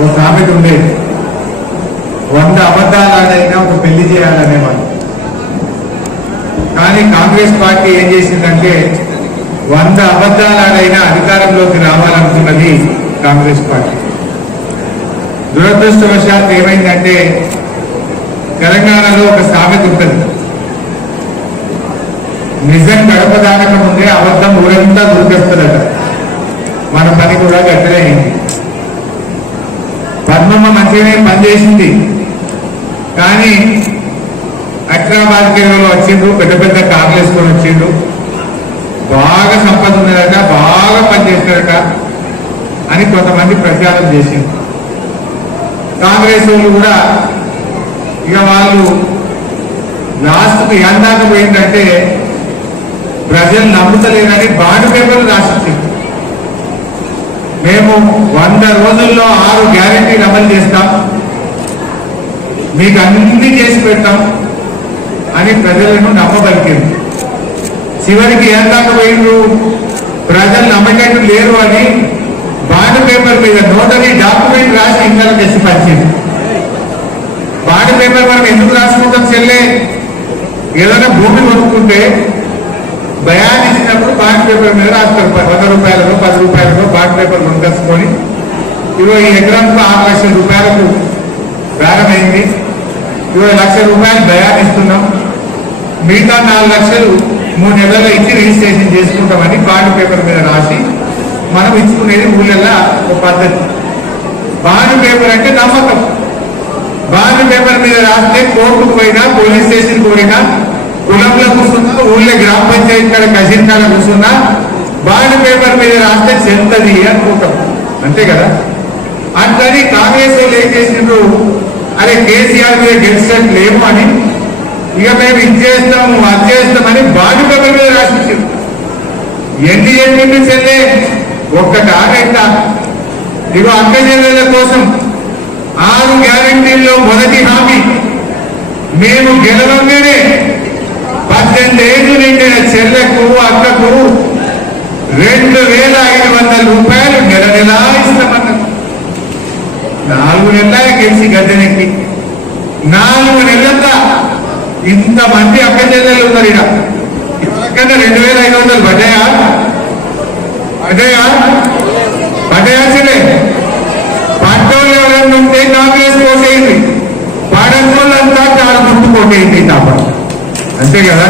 ఒక సామెత ఉండేది వంద అబద్ధాలైనా ఒక పెళ్ళి చేయాలనేవాళ్ళు కానీ కాంగ్రెస్ పార్టీ ఏం చేసిందంటే వంద అబద్ధాలైనా అధికారంలోకి రావాలనుకున్నది కాంగ్రెస్ పార్టీ. దురదృష్టవశాత్తు ఏమైందంటే తెలంగాణలో ఒక సామెత ఉంటుంది. నిజం గడప దానక ముందే అబద్ధం ఊరంతా దొరికేస్తుందట మన పని కూడా గట్టలే మంచిగానే పనిచేసింది. కానీ హైదరాబాద్ కేరళలో వచ్చిండ్రు పెద్ద పెద్ద కార్లు వేసుకొని వచ్చిండ్రు. బాగా సంపద ఉన్నదట బాగా పనిచేస్తారట అని కొంతమంది ప్రచారం చేసింది కాంగ్రెస్ వాళ్ళు కూడా ఇక వాళ్ళు లాస్ట్కు ఎందాక పోయిందంటే ప్రజలు నమ్ముతలేరని బాండ్ పేపర్లు రాసిచ్చింది మేము వంద రోజుల్లో ఆరు గ్యారంటీలు అమలు చేస్తాం. మీకు అన్ని చేసి పెడతాం అని ప్రజలను నమ్మబలికింది. చివరికి ఏం దాకా పోయిండ్రు? ప్రజలు నమ్మకట్టు లేరు అని బాండ్ పేపర్ మీద నోటరీ డాక్యుమెంట్ రాసి ఇంకా తెచ్చి పంచింది. బాండ్ పేపర్ మనం ఎందుకు రాసుకుంటాం చెల్లె? ఏదైనా భూమి కొనుక్కుంటే భయాన్ని ఇచ్చినప్పుడు బాండ్ పేపర్ మీద రాస్తారు. వంద రూపాయలకు పది రూపాయలకు బాండ్ పేపర్ ముందేసుకొని ఇరవై ఎకరాలకు ఆరు లక్షల రూపాయలకు ప్రారంభమైంది ఇరవై లక్షల రూపాయలు భయాన్ని ఇస్తున్నాం మిగతా నాలుగు లక్షలు మూడు నెలల్లో ఇచ్చి రిజిస్ట్రేషన్ చేసుకుంటామని బాండ్ పేపర్ మీద రాసి మనం ఇచ్చుకునేది ఊళ్ళల్లో ఒక పద్ధతి. బాండ్ పేపర్ అంటే నమ్మకం. బాండ్ పేపర్ మీద రాస్తే కోర్టుకు పోయినా పోలీస్ స్టేషన్ పోయినా కులంలో ఊళ్ళో గ్రామ పంచాయతీ కాడ కసిన్ కాడ కూర్చున్నా బాండ్ పేపర్ మీద రాస్తే చెంతది అనుకుంటాం అంతే కదా? అట్లని కాంగ్రెస్ వాళ్ళు ఏం చేసిండ్రు? అరే కేసీఆర్ మీద గెలిచినట్టు అని. ఇక మేము ఇది చేస్తాము అది చేస్తామని బాండ్ పేపర్ మీద రాసిచ్చారు ఎన్ని చెప్పింది చెల్లె ఒక్క ఆగైతా ఇగో అక్క చెల్లెల కోసం ఆరు గ్యారంటీల్లో మొదటి హామీ. మేము గెలవంగానే రెండు వేల ఐదు వందల రూపాయలు నెల నెలా ఇస్తామన్నారు నాలుగు నెలల గెలిచి గద్దెనెక్కి. నాలుగు నెలల ఇంతమంది అక్క చెల్లెలు ఉన్నారు ఇక ఎవరికన్నా రెండు వేల ఐదు వందలు పడ్డాయా? పడ్డాయా? పడ్డాయా చెల్లె పట్టోళ్ళు ఎవరన్నా ఉంటే కాంగ్రెస్ కోటేయండి పడకోళ్ళంతా చాలా గుర్తు కొట్టేయండి తప్ప అంతే కదా?